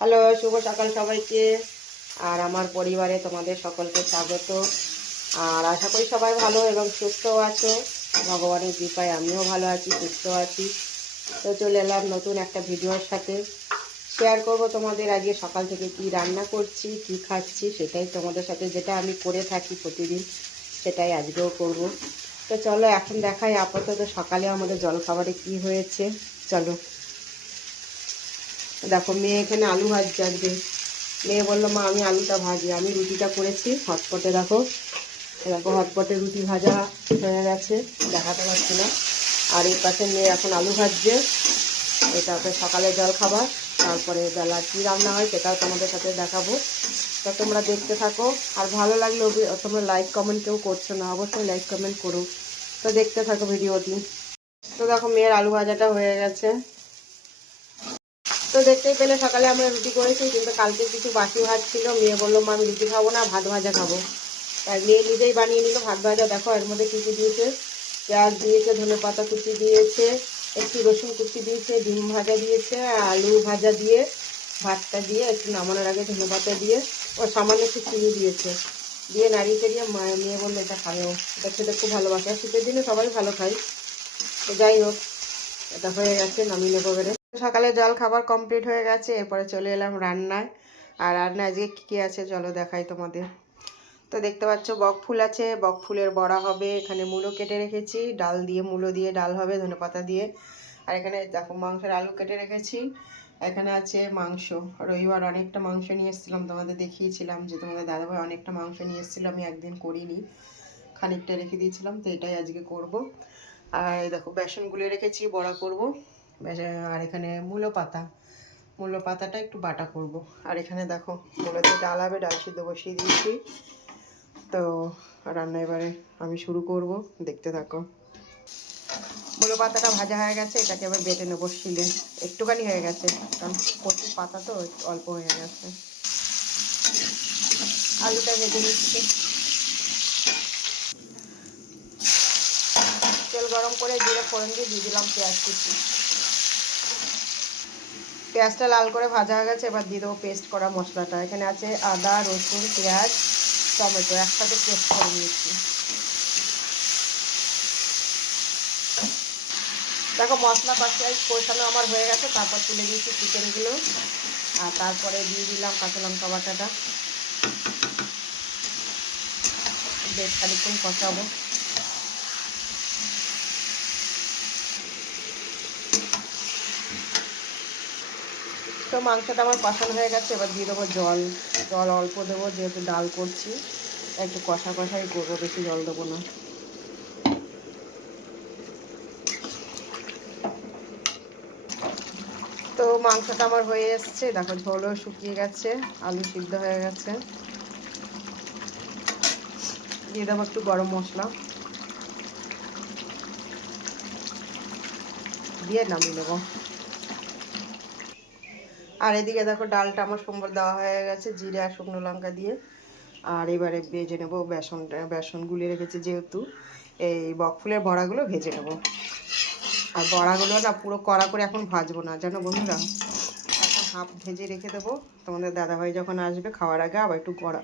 Hello, শুভ সকাল সবাইকে। আর আমার পরিবারে তোমাদের সকলকে স্বাগত। আর আশা করি সবাই ভালো এবং সুস্থ আছো। ভগবানের কৃপায় আমিও ভালো আছি, সুস্থ আছি। তো চলে এলাম নতুন একটা ভিডিওর সাথে। শেয়ার করব তোমাদের আজকে সকাল থেকে কি রান্না করছি, কি খাচ্ছি, সেটাই তোমাদের সাথে যেটা আমি করে থাকি প্রতিদিন, সেটাই আজকেও করব। তো চলো, এখন দেখাই আপাতত সকালে আমাদের জলখাবারে কি হয়েছে। চলো। দেখো, মেয়ে এখানে আলু ভাজছে আজকে। মেয়ে বলল, মা, আমি আলুটা ভাজি, আমি রুটিটা করেছি হটপটে, দেখো। এ দেখো, হটপটে রুটি ভাজা হয়ে গেছে, দেখাতে পারছি না। আর এই পাশে মেয়ে এখন আলু ভাজছে। এটা তো সকালে জল খাবার তারপরে বেলা কী রান্না হয় সেটাও তোমাদের সাথে দেখাবো। তো তোমরা দেখতে থাকো, আর ভালো লাগলে তোমরা লাইক কমেন্ট কেউ করছ না, অবশ্যই লাইক কমেন্ট করো। তো দেখতে থাকো ভিডিওটি। তো দেখো, মেয়ের আলু ভাজাটা হয়ে গেছে। তো দেখতেই পেলে সকালে আমরা রুটি করেছি, কিন্তু কালকে কিছু বাসি ভাত ছিল। মেয়ে বলল, মা, আমি রুটি খাব না, ভাত ভাজা খাব। তাই মেয়ে নিজেই বানিয়ে নিল ভাত ভাজা। দেখো, এর মধ্যে কী দিয়েছে? পেঁয়াজ দিয়েছে, ধনে পাতা কুচি দিয়েছে, একটু রসুন কুচি দিয়েছে, ডিম ভাজা দিয়েছে, আলু ভাজা দিয়ে, ভাতটা দিয়ে একটু নামানোর আগে ধনে পাতা দিয়ে, ও সামান্য একটু চিনি দিয়েছে। দিয়ে নাড়িয়ে চাড়িয়ে মা- মেয়ে বলল, এটা খাবে এটা খেতে খুব ভালোবাসে। শীতের দিনে সবাই ভালো খায়। তো যাই হোক, এটা হয়ে গেছে, নামিয়ে নেব সকালে জল খাবার কমপ্লিট হয়ে গেছে, এরপরে চলে এলাম রান্নায়। আর রান্না আজকে কী কী আছে চলো দেখাই তোমাদের। তো দেখতে পাচ্ছ বক ফুল আছে, বক ফুলের বড়া হবে, এখানে মূলো কেটে রেখেছি, ডাল দিয়ে মূলো দিয়ে ডাল হবে, ধনে পাতা দিয়ে। আর এখানে দেখো মাংসের আলু কেটে রেখেছি, এখানে আছে মাংস। রবিবার অনেকটা মাংস নিয়ে এসেছিলাম, তোমাদের দেখিয়েছিলাম যে তোমাদের দাদাভাই অনেকটা মাংস নিয়ে এসেছিল, আমি একদিন করিনি, খানিকটা রেখে দিয়েছিলাম, তো এটাই আজকে করব। আর দেখো বেসন গুলে রেখেছি, বড়া করব। আর এখানে মূলো পাতা। মূলো পাতাটা একটু বাটা করব। আর এখানে দেখো, মূলোতে ডাল হবে, ডাল সিদ্ধ বসিয়ে দিয়েছি। তো রান্না এবারে আমি শুরু করব, দেখতে থাকো। মূলো পাতাটা ভাজা হয়ে গেছে, এটাকে এবার বেটে নেব শিলে। একটুখানি হয়ে গেছে, কারণ প্রচুর পাতা তো অল্প হয়ে গেছে। আলুটা ভেজে নিচ্ছি। তেল গরম করে জিরে ফোড়ন দিয়ে দিয়ে দিলাম পেঁয়াজ কুচি। পেঁয়াজটা লাল করে ভাজা হয়ে গেছে, এবার দিয়ে দেবো পেস্ট করা মশলাটা। এখানে আছে আদা, রসুন, পেঁয়াজ, টমেটো, একসাথে পেস্ট করে নিয়েছি। দেখো, মশলা কষাই কষানো আমার হয়ে গেছে, তারপর তুলে দিয়েছি চিকেনগুলো। আর তারপরে দিয়ে দিলাম কাঁচা লঙ্কা বাটাটা। বেশ খানিক্ষণ কষাবো। তো মাংসটা আমার কষানো হয়ে গেছে, এবার দিয়ে দেবো জল। জল অল্প দেবো, যেহেতু ডাল করছি, একটু কষা কষাই করব, বেশি জল দেবো না। তো মাংসটা আমার হয়ে এসছে, দেখো ঝোলও শুকিয়ে গেছে, আলু সিদ্ধ হয়ে গেছে। দিয়ে দেবো একটু গরম মশলা। দিয়ে নামিয়ে নেব। আর এদিকে দেখো ডালটা আমার সোমবার দেওয়া হয়ে গেছে, জিরে আর শুকনো লঙ্কা দিয়ে। আর এবারে ভেজে নেব বেসনটা বেসন গুলিয়ে রেখেছি যেহেতু, এই বকফুলের বড়াগুলো ভেজে নেব। আর বড়াগুলো না পুরো কড়া করে এখন ভাজবো না, জানো বন্ধুরা? এখন হাফ ভেজে রেখে দেবো। তোমাদের দাদাভাই যখন আসবে খাওয়ার আগে আবার একটু কড়া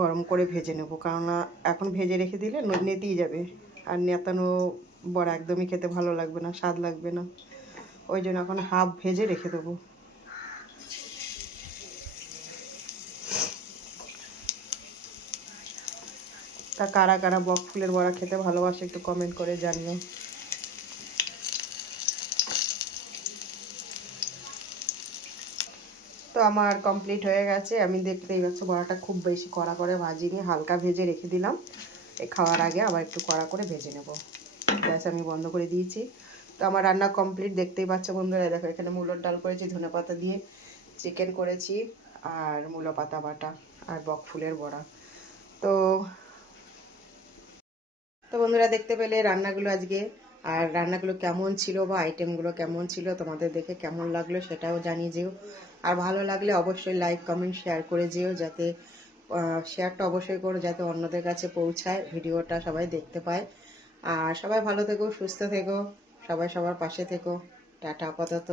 গরম করে ভেজে নেব। কেননা এখন ভেজে রেখে দিলে নেতেই যাবে। আর নেতানো বড়া একদমই খেতে ভালো লাগবে না, স্বাদ লাগবে না। ওই জন্য এখন হাফ ভেজে রেখে দেবো। তা কারা কারা বক ফুলের বড়া খেতে ভালোবাসে একটু কমেন্ট করে জানিও। তো আমার কমপ্লিট হয়ে গেছে। আমি দেখতেই পাচ্ছ বড়াটা খুব বেশি কড়া করে ভাজিনি, হালকা ভেজে রেখে দিলাম। এই খাওয়ার আগে আবার একটু কড়া করে ভেজে নেব। গ্যাস আমি বন্ধ করে দিয়েছি। তো আমার রান্না কমপ্লিট দেখতেই পাচ্ছ বন্ধুরা দেখো, এখানে মূলোর ডাল করেছি, ধনে পাতা দিয়ে চিকেন করেছি, আর মূলো পাতা বাটা, আর বক ফুলের বড়া। তো তো বন্ধুরা দেখতে পেলে রান্নাগুলো আজকে, আর রান্নাগুলো কেমন ছিল বা আইটেমগুলো কেমন ছিল, তোমাদের দেখে কেমন লাগল সেটাও জানিয়ে যেও। আর ভালো লাগলে অবশ্যই লাইক কমেন্ট শেয়ার করে যেও যাতে শেয়ারটা অবশ্যই করো যাতে অন্যদের কাছে পৌঁছায়, ভিডিওটা সবাই দেখতে পায়। আর সবাই ভালো থেকো, সুস্থ থেকো, সবাই সবার পাশে থেকো। টাটা, আপাতত।